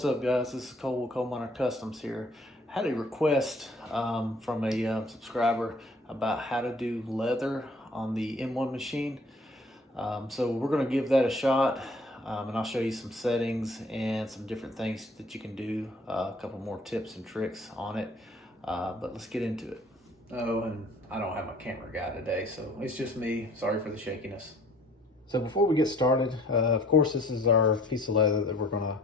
What's up, guys? This is Cole with Coal Miner Customs here. I had a request from a subscriber about how to do leather on the M1 machine. So we're going to give that a shot, and I'll show you some settings and some different things that you can do, a couple more tips and tricks on it. But let's get into it. Oh, and I don't have my camera guy today, so it's just me. Sorry for the shakiness. So before we get started, of course, this is our piece of leather that we're going to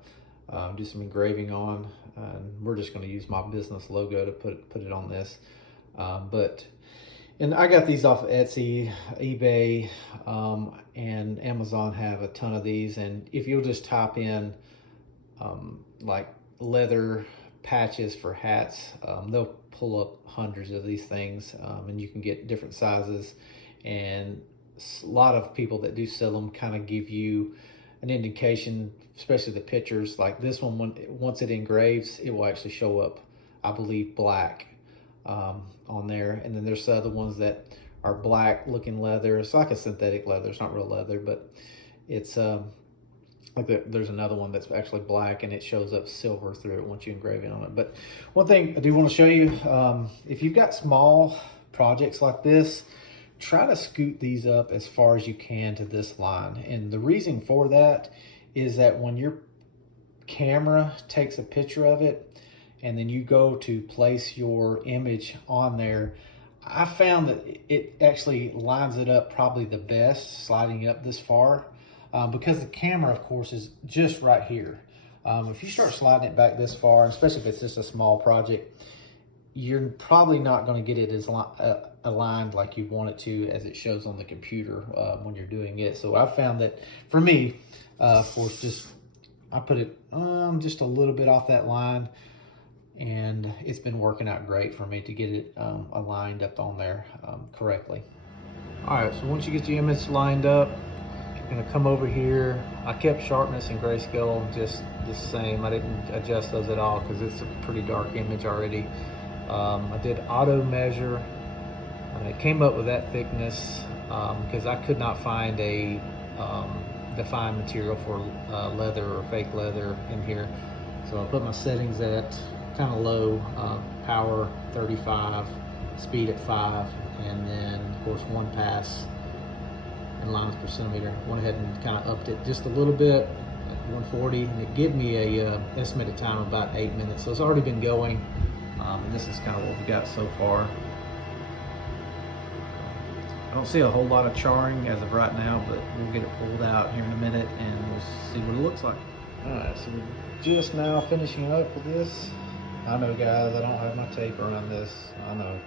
do some engraving on, and we're just going to use my business logo to put it on this. And I got these off of Etsy, eBay, and Amazon have a ton of these. And if you'll just type in like leather patches for hats, they'll pull up hundreds of these things, and you can get different sizes. And a lot of people that do sell them kind of give you an indication, especially the pictures. Like this one, once it engraves, it will actually show up, I believe, black on there. And then there's other ones that are black looking leather. It's like a synthetic leather. It's not real leather, but it's like there's another one that's actually black and it shows up silver through it once you engrave it on it. But one thing I do want to show you, if you've got small projects like this, try to scoot these up as far as you can to this line. And the reason for that is that when your camera takes a picture of it and then you go to place your image on there, I found that it actually lines it up probably the best sliding up this far, because the camera, of course, is just right here. If you start sliding it back this far, especially if it's just a small project, you're probably not going to get it as aligned like you want it to as it shows on the computer when you're doing it. So I found that for me, of course, I put it just a little bit off that line, and it's been working out great for me to get it aligned up on there correctly. All right, so once you get your image lined up, you're going to come over here. I kept sharpness and grayscale just the same. I didn't adjust those at all because it's a pretty dark image already. I did auto measure, and it came up with that thickness because I could not find a defined material for leather or fake leather in here. So I put my settings at kind of low, power 35, speed at 5, and then of course 1 pass in lines per centimeter. Went ahead and kind of upped it just a little bit at 140, and it gave me a estimated time of about 8 minutes. So it's already been going. And this is kind of what we got so far. I don't see a whole lot of charring as of right now, but we'll get it pulled out here in a minute and we'll see what it looks like. All right, so we're just now finishing up with this. I know, guys, I don't have my tape around this. I know.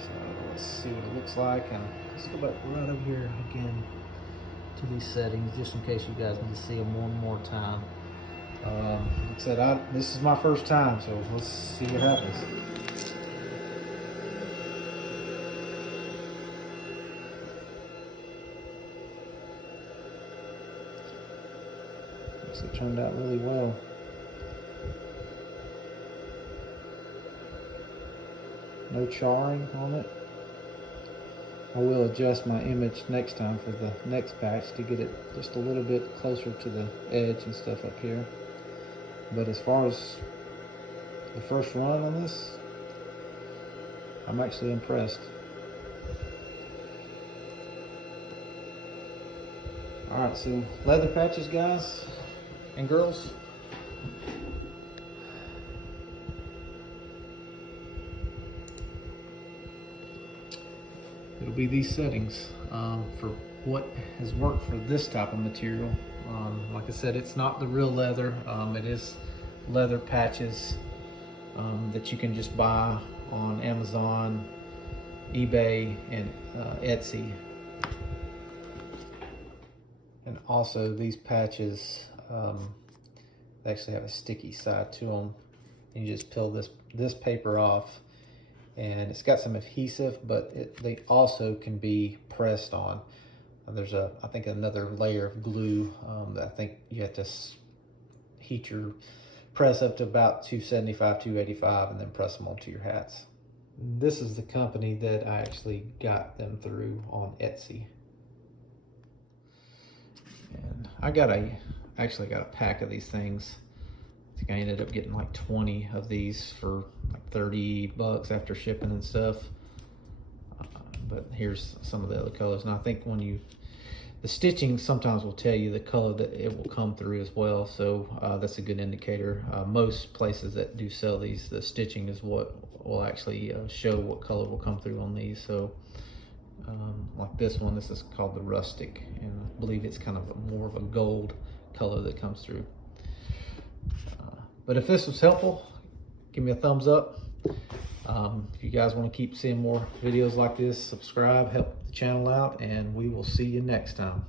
So let's see what it looks like, and let's go back right over here again to these settings, just in case you guys need to see them one more time. Like I said, this is my first time, so let's see what happens. It turned out really well. No charring on it. I will adjust my image next time for the next batch to get it just a little bit closer to the edge and stuff up here. But as far as the first run on this, I'm actually impressed. All right, so leather patches, guys and girls. It'll be these settings for what has worked for this type of material. Like I said, it's not the real leather. It is leather patches that you can just buy on Amazon, eBay, and Etsy. And also these patches, they actually have a sticky side to them. And you just peel this paper off, and it's got some adhesive, but they also can be pressed on. There's I think another layer of glue that I think you have to heat your press up to about 275, 285, and then press them onto your hats. This is the company that I actually got them through on Etsy. And I got a actually got a pack of these things. I think I ended up getting like 20 of these for like 30 bucks after shipping and stuff. But here's some of the other colors. And I think when the stitching sometimes will tell you the color that it will come through as well. So that's a good indicator. Most places that do sell these, the stitching is what will actually show what color will come through on these. So like this one, this is called the rustic, and I believe it's kind of more of a gold color that comes through. But if this was helpful, give me a thumbs up. If you guys want to keep seeing more videos like this, subscribe, help the channel out, and we will see you next time.